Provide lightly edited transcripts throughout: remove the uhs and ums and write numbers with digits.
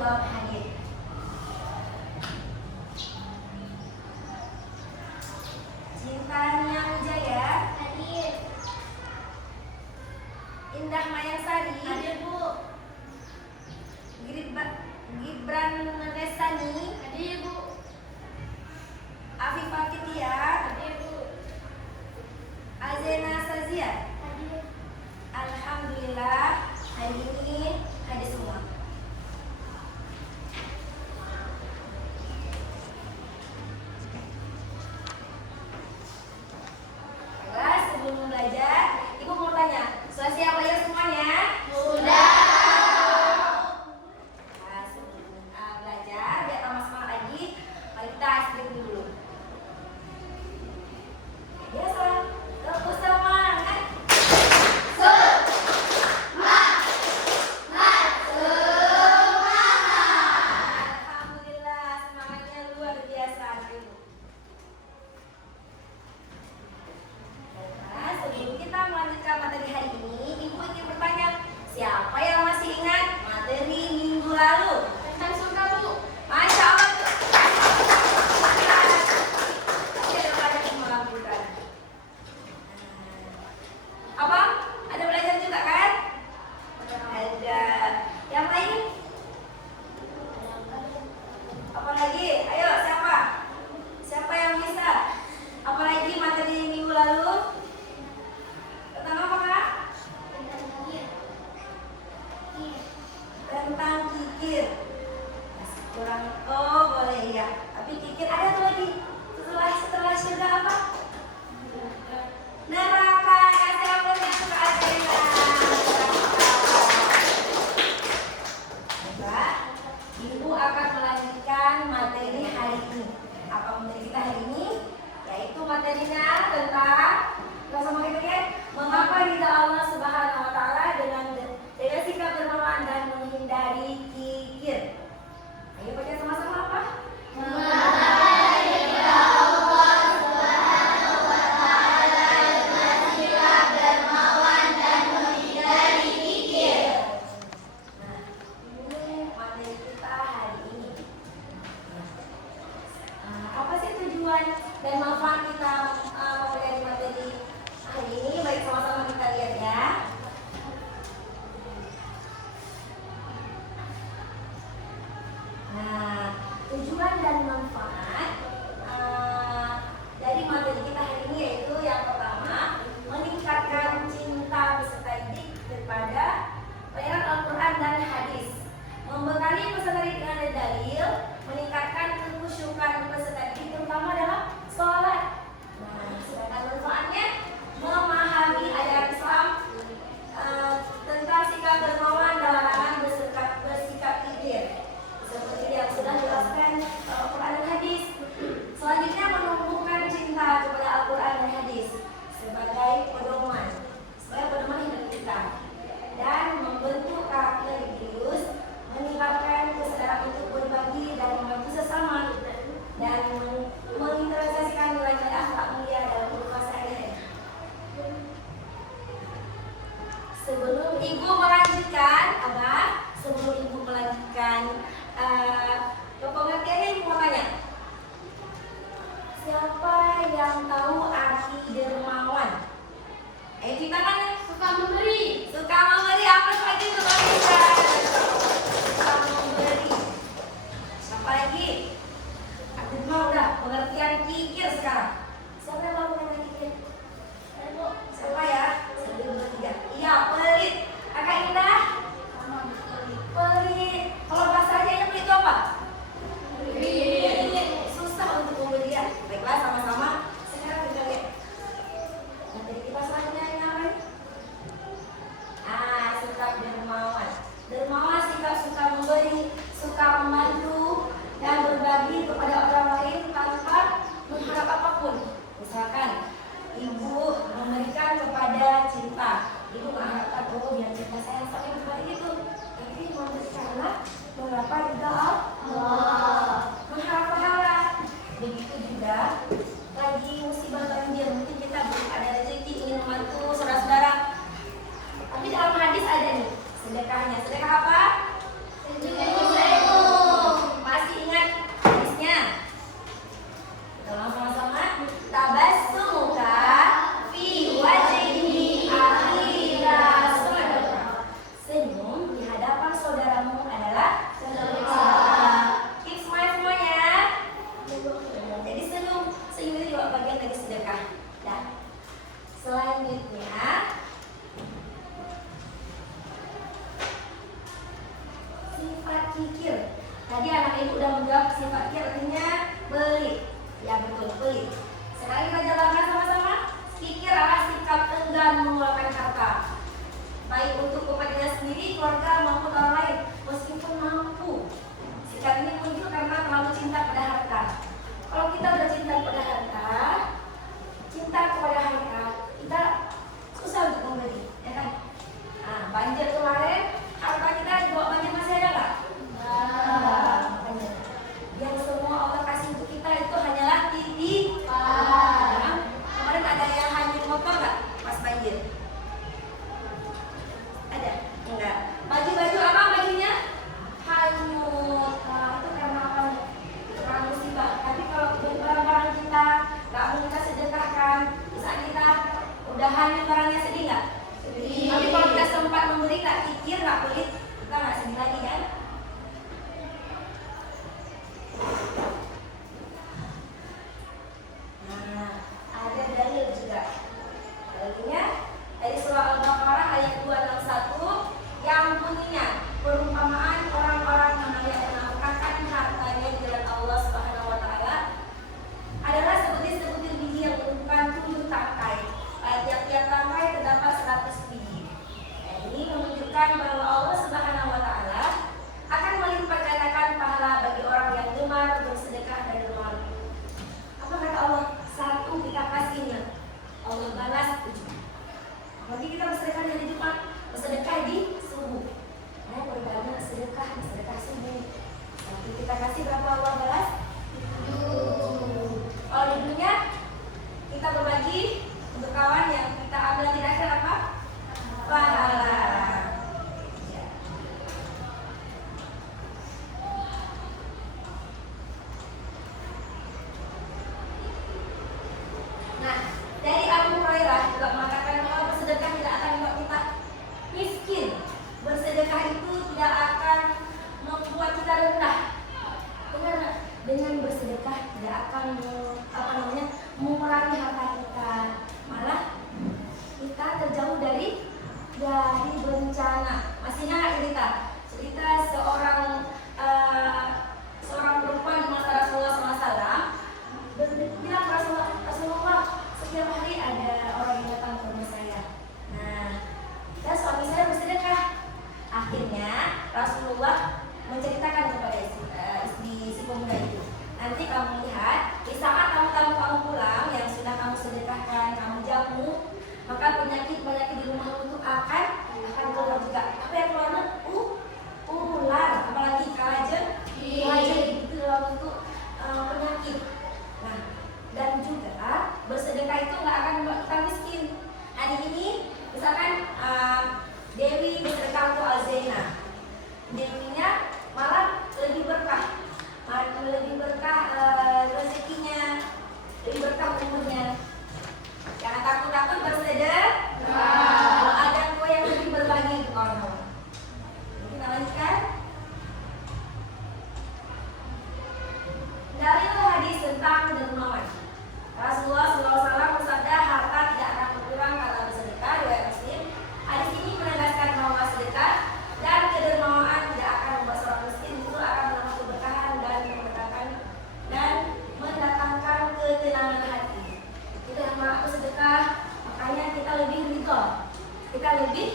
jawab hadir. Cintanya Wijaya hadir. Indah Mayasari hadir Bu. Gibran Resani hadir Bu. Afifah Fitia hadir Bu. Azena Sazia hadir. Alhamdulillah hari ini hadir semua. Baiklah, sebelum belajar, Ibu mau tanya, sudah siap belajar semuanya? Sudah. Nah, sebelum belajar, biar tambah semangat lagi, mari kita icebreaking dulu. Biasa, terus semangat. Alhamdulillah, semangatnya luar biasa, Ibu. Nah, sebelum kita melanjutkan materi hari ini, Ibu ingin bertanya, siapa yang masih ingat materi minggu lalu? Tentang surga, Bu. Masya Allah. Pasti ada banyak yang melakukan. Abang, ada belajar juga kan? Ada. Yang lain? Apa lagi? Ayo, siapa? Siapa yang bisa? Apalagi materi minggu lalu? Tentang apa, Kak? Tentang kikir. Masih kurang. Oh, boleh ya. Tapi kikir ada tuh lagi. Setelah surga apa? Neraka. Kasih aplaus untuk Azena. Baik, Ibu akan melanjutkan materi hari ini. Apa materi kita hari ini? Yaitu materinya tentang sama kita kan, mengapa ridha Allah Subhanahu wa taala dengan sikap dermawan dan menghindari kikir. Ayo baca sama-sama apa? Mengapa ridha Allah Subhanahu wa taala dengan sikap dermawan dan menghindari kikir. Nah, ini materi kita hari ini. Apa sih tujuan dan manfaat kita mempelajari materi hari ini? Baik, sama-sama kita lihat ya. Nah, tujuan dan manfaat dari materi kita hari ini yaitu yang pertama, meningkatkan cinta peserta didik kepada pelajaran Al-Quran dan hadis, membekali peserta didik dengan dalil, meningkatkan kekhusyukan peserta didik terutama dalam sholat. Nah, sedangkan manfaatnya memahami ajaran Islam tentang sikap dermawan dan larangan bersikap kikir seperti yang sudah dijelaskan Al-Quran dan hadis. Selanjutnya menumbuhkan cinta kepada Al-Quran dan hadis sebagai pedoman hidup kita dan membentuk karakter religius, meningkatkan kesadaran untuk berbagi dan membantu sesama dan menginternalisasikan nilai-nilai akhlak mulia dalam kehidupan sehari-hari. Sebelum Ibu melanjutkan, pengertiannya Ibu mau tanya. Siapa yang tahu arti dermawan? Kita kan suka memberi. Suka memberi apa lagi suka kita? Suka memberi. Siapa lagi? Dermawan udah. Pengertian kikir sekarang. Siapa yang tahu pengertian kikir? Siapa ya? 1, 2, 3. Iya, pelit. Kakak Indah? Pelit. Kalau bahasanya pelit itu apa? Susah untuk memberi ya. Baiklah, sama-sama. Sekarang kita lihat materi kita selanjutnya ini apa? kikir. Tadi anak ibu udah menjawab sifat kikir artinya pelit. Ya betul, pelit. Sekarang kita jalankan sama-sama. Kikir adalah sikap enggan mengeluarkan harta, baik untuk kepada diri sendiri, keluarga maupun orang lain, meskipun mampu. Sikap ini muncul karena terlalu cinta pada harta. Kalau kita udah cinta pada harta, kita susah untuk memberi, ya kan? Nah, banjir kemarin, harta kita dibawa banjir masih ada nggak? Banyak. Yang semua Allah kasih untuk kita itu hanyalah titipan. Kemarin ada yang hanyut motor nggak pas banjir? Ada? Enggak. Baju-baju apa bajunya? Hanyut. Itu karena apa? Karena musibah. Tapi kalau barang-barang kita nggak mau kita sedekahkan, saat kita udah hanyut barangnya, sedih nggak? Sedih. Tapi kalau kita sempat memberi, nggak kikir, nggak pelit, kita nggak sedih lagi kan? Nah, ada dalil juga. Dalilnya dari surah Al-Baqarah ayat 261 yang bunyinya perumpamaan orang-orang yang menafkahkan hartanya di jalan Allah Subhanahu wa taala adalah seperti biji yang berumpan 7 tangkai. Tiap-tiap tangkai terdapat 100 biji. Ini menunjukkan bahwa Allah Subhanahu wa taala akan melipat gandakan pahala bagi orang yang gemar bersedekah dan dermawan. Apa kata Allah? 1 kita kasihnya, Allah balas 7. Bagi kita bersedekah di hari Jumat, bersedekah di subuh. Berbeda sedekah subuh. Nanti kita kasih berapa Allah balas? 7. Kalau di dunia kita berbagi untuk kawan yang kita ambil nanti akhir apa? Pahala. Ya. Nah, dari Abu Hurairah juga mengatakan bahwa bersedekah tidak akan membuat kita miskin. Bersedekah itu tidak akan membuat kita rendah. Benar, dengan bersedekah tidak akan mengurangi harta kita. Malah kita terjauh dari bencana. Masih ingat cerita seorang perempuan di masa Rasulullah SAW bilang Rasulullah, setiap hari ada orang yang datang ke rumah saya. Nah, dan suami saya bersedekah. Akhirnya Rasulullah menceritakan kepada istri si pemuda itu, nanti kamu lihat di saat tamu-tamu kamu pulang yang sudah kamu sedekahkan, kamu jamu, maka penyakit di rumahmu itu akan keluar juga. Apa yang keluar? Ular, apalagi kalajen itu dalam bentuk penyakit. Nah, dan juga bersedekah itu nggak akan membuat kita miskin. Hari ini misalkan Dewi bersedekah untuk Alzaina, Dewinya malah lebih berkah rezekinya, lebih berkah umurnya. Jangan takut-takut bersedekah. Kalau ada kau yang lebih berbagi untuk orang-orang. Kita lanjutkan. Dari hadis tentang dermawan, Rasulullah SAW bersabda, harta tidak akan berkurang kalau bersedekah. Riwayat Muslim. Hadis ini menegaskan bahwa sedekah dan kedermawan tidak akan membuat seorang miskin, itu akan menambah keberkahan dan mendatangkan ketenangan hati. Kita yang mau bersedekah, makanya kita lebih ridho, kita lebih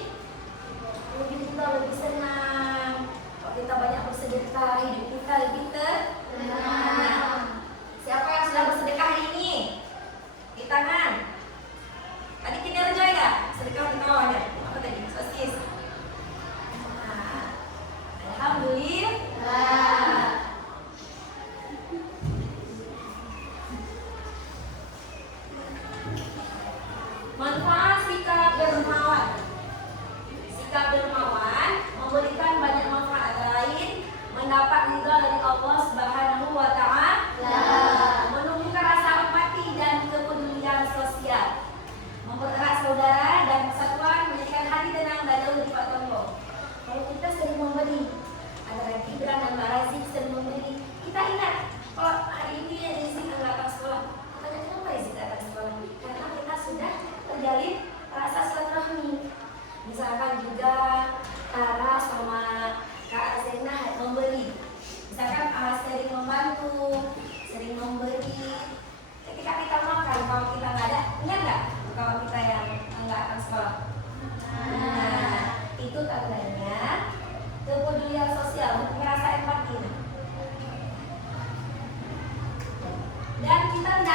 senang. Kalau kita banyak bersedekah, hidup kita lebih tenang. Siapa yang sudah bersedekah hari ini? Di tangan. Tadi kinerja ya? Sedekah di kawan ya? Apa tadi? Sosis. Nah, alhamdulillah. Manfaat sikap dermawan. Sikap dermawan memberikan banyak manfaat, lain mendapat ridha dari Allah Subhanahu wa taala, menumbuhkan rasa empati dan kepedulian sosial, mempererat saudara dan persatuan, menjadikan hati tenang dan jauh dari sombong. Kalau kita sering memberi, ada Gibran dan Mbak Razik sering memberi, kita ingat kalau hari ini Rizik nggak datang sekolah, kita kenapa Rizik datang sekolah? Karena kita sudah terjalin rasa silaturahmi. Misalkan juga Tara sama Kak Zena memberi,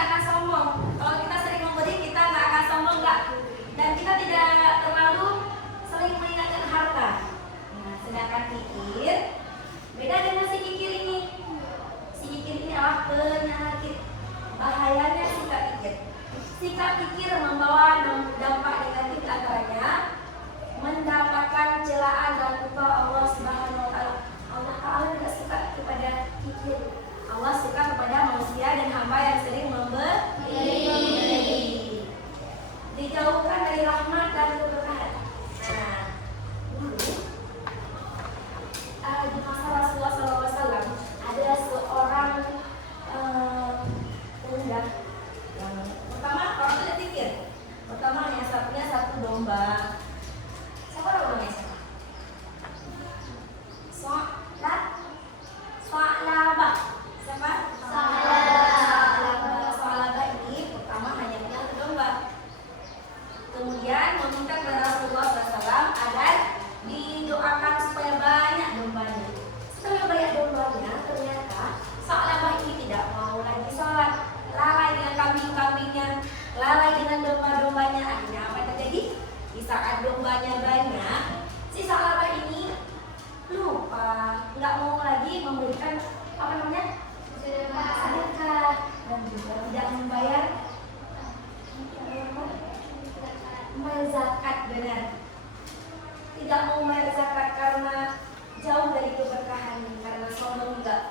tidak akan sombong. Kalau kita sering memberi, kita nggak akan sombong, nggak. Dan kita tidak terlalu sering mengingatkan harta. Nah, sedangkan kikir beda dengan si kikir ini. Si kikir ini adalah penyakit. Bahayanya sikap kikir. Sikap kikir membawa dampak negatif, antaranya mendapatkan celaan dan muka Allah Subhanahu wa taala. Allah Taala tidak suka kepada kikir. Allah suka kepada manusia dan hamba yang sering memberi. Dijauhkan dari rahmat dan keberkahan. Nah, di masa Rasulullah SAW ada seorang pemuda yang pertama orang itu kikir. Pertama hanya punya satu domba. Siapa namanya? Sa'labah. Siapa? Sa'labah ini pertama hanya punya satu domba. Kemudian meminta kepada Rasulullah SAW agar didoakan supaya banyak dombanya. Setelah banyak dombanya, ternyata Sa'labah ini tidak mau lagi sholat, lalai dengan kambing-kambingnya, lalai dengan domba-dombanya. Akhirnya apa yang terjadi? Di saat dombanya banyak, si Sa'labah ini lupa, nggak mau lagi memberikan sedekah dan juga tidak membayar zakat. Benar, tidak mau membayar zakat karena jauh dari keberkahan, karena sombong juga.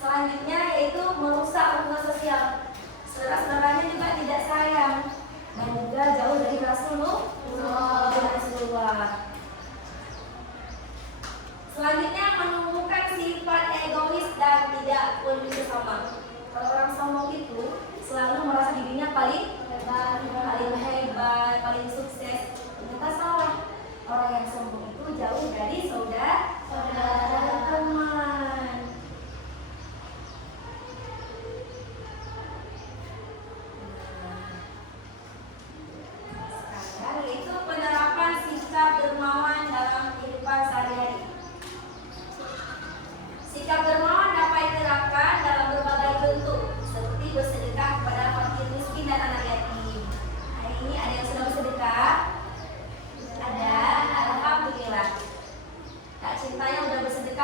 Selanjutnya yaitu merusak hubungan sosial. Saudara-saudaranya juga tidak sayang dan juga jauh dari Rasulullah. Selanjutnya menumbuhkan sifat egois dan tidak peduli sesama. Kalau orang sombong itu selalu merasa dirinya paling hebat, paling sukses. Ternyata salah. Orang yang sombong itu jauh dari saudara dan teman. Sekarang yaitu penerapan sikap dermawan dalam kehidupan sehari-hari. Sikap dermawan dapat diterapkan dalam berbagai bentuk, seperti bersedekah kepada fakir miskin dan anak yatim. Hari ini ada yang sudah bersedekah? Ada, alhamdulillah. Kak Cinta yang sudah bersedekah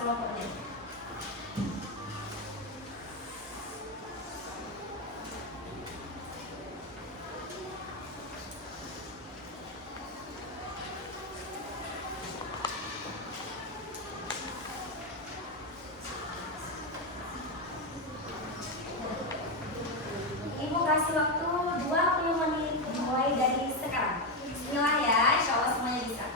kelompoknya. Ibu kasih waktu 20 menit mulai dari sekarang. Bismillah ya, insya Allah semuanya bisa.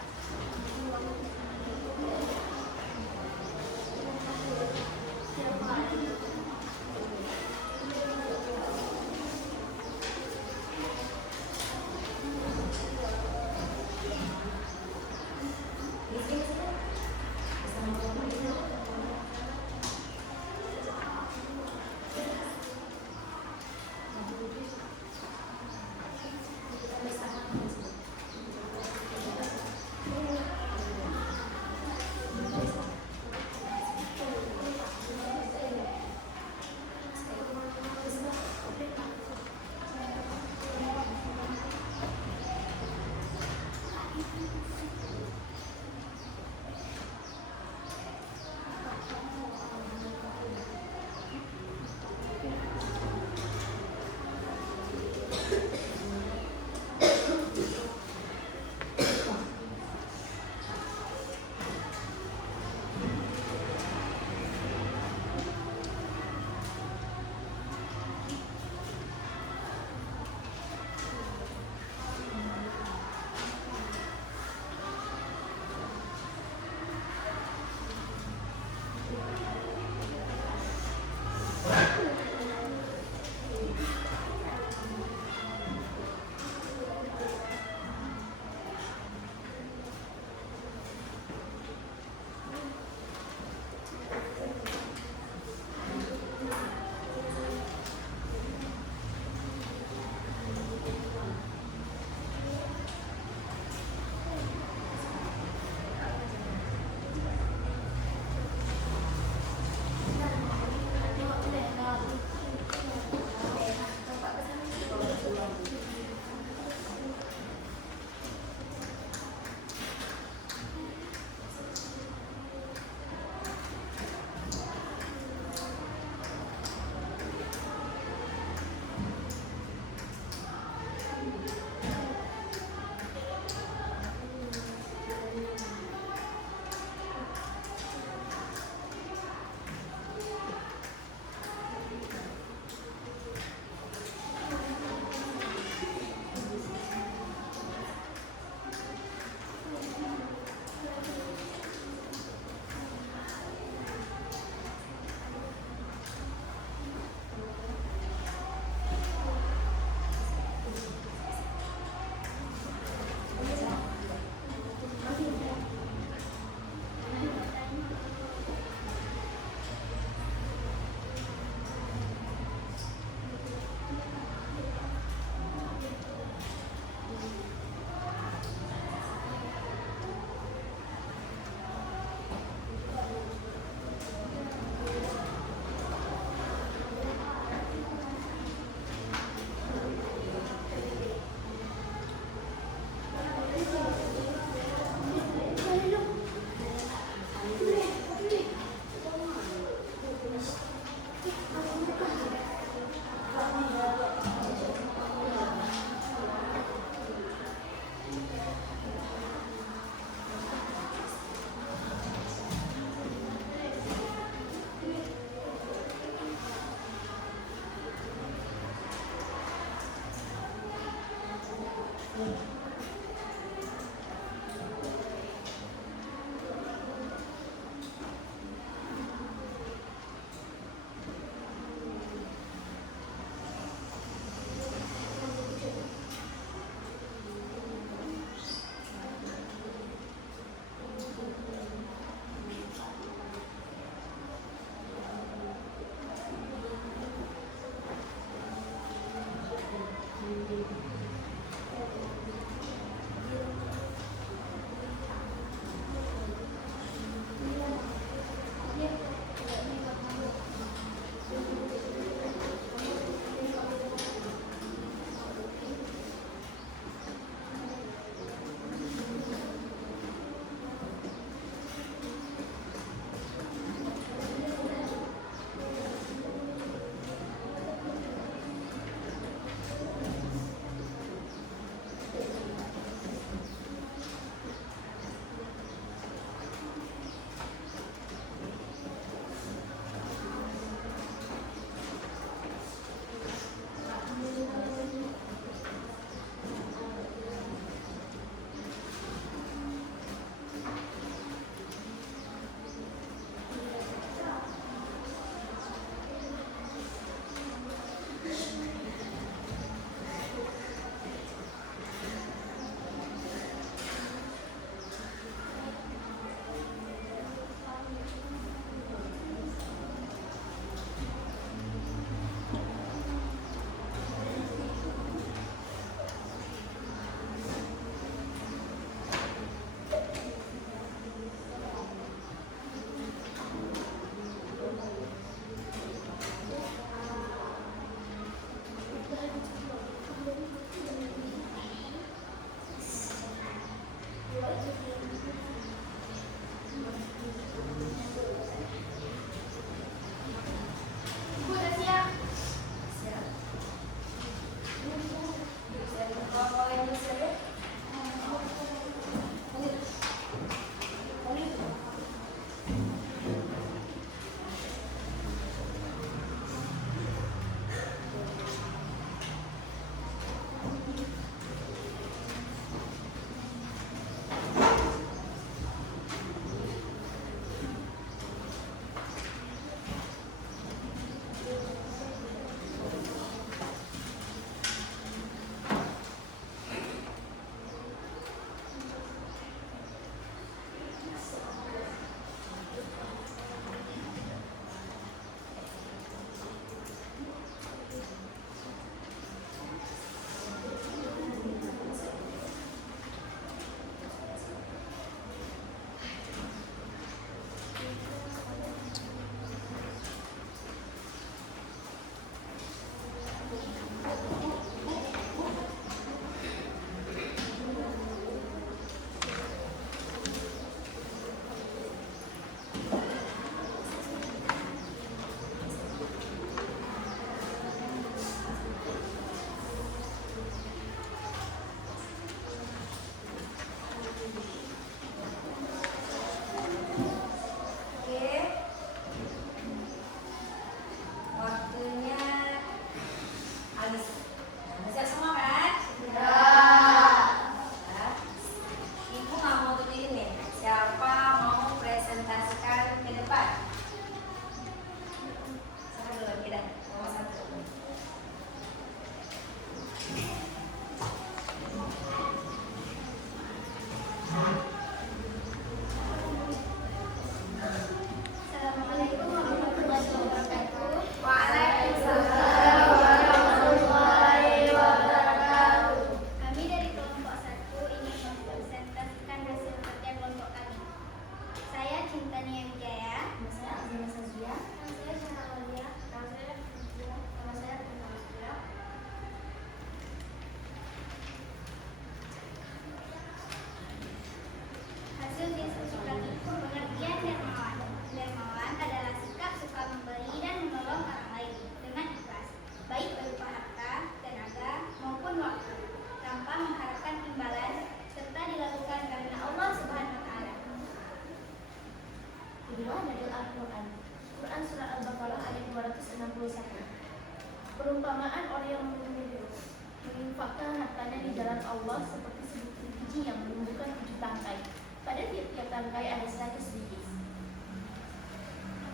panen di jalan Allah seperti sebutir biji yang menumbuhkan 7 tangkai. Pada tiap-tiap tangkai ada 100 biji.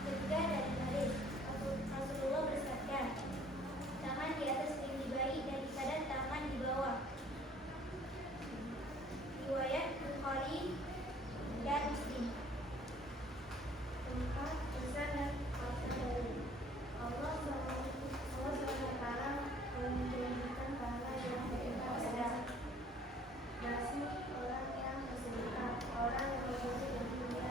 Ketiga dari hadis Rasulullah bersabda, tangan di atas lebih baik daripada tangan di bawah. Riwayat Bukhari dan Muslim. Keempat, pesan dan Allah SWT menjanjikan pahala yang berimbang pada nasi orang yang bersedekah, orang yang berbudi di dunia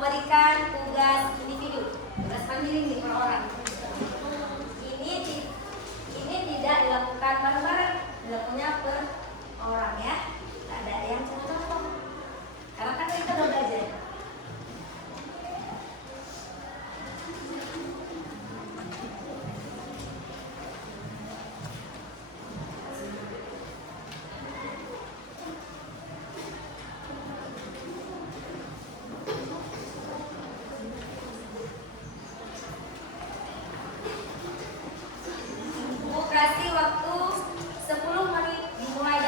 memberikan tugas individu, tugas mandiri nih per orang. Ini tidak dilakukan bareng-bareng, dilakukannya per orang ya. Tidak ada yang contoh. Karena kan kita udah belajar. Bu kasih waktu 10 menit dimulai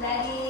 dari